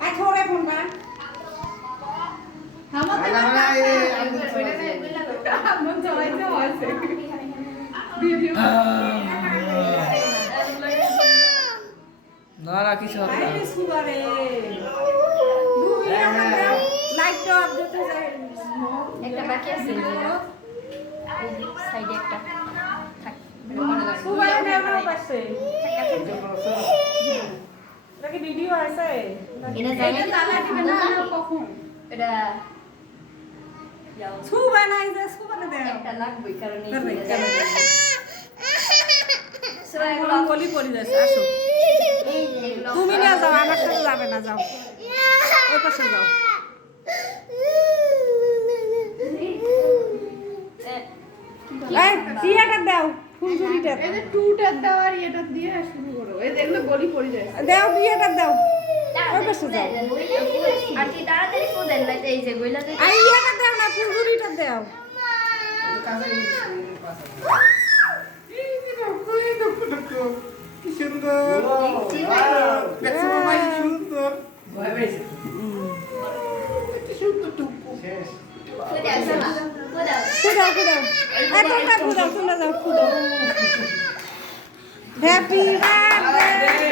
I থোড়ে phone না হামতে না মন চাইছে আছে ভিডিও না না কিছু হবে না আরে সুবারে লাইট তো আপ দিতে যায় একটা বাকি আছে সাইডে একটা থাক সুবারে নেওয়া পাশে নাকি ভিডিও আছে এটা জায়গা তালা দিবে না কখন এটা যাও সুবা নাই যে সুবারে দে একটা লাগবে কারণ এই সবাই গলি পড়ে যাচ্ছে আসো তুমি না যাও আমার সাথে যাবে না যাও ওই পাশে যাও এই থিয়েটার দাও ফুলঝুরিটা এই যে টুটার দাও আর এটা দিয়ে শুরু করো এই দেখলে গলি পড়ে যায় দাও থিয়েটার দাও ওই পাশে যাও আর কি তাড়াতাড়ি ফুদেন না এই যে গইলাতে আই ইয়েটা দাও না ফুলঝুরিটা দাও কি সুন্দর দেখছো বাবা কি সুন্দর ভয় পেয়েছে কি সুন্দর টুকু শেষ ফুদে আসো না ফুদাও ফুদাও ফুদাও এই তোমরা ফুদাও তোমরা যাও ফুদাও হ্যাপি বার্থডে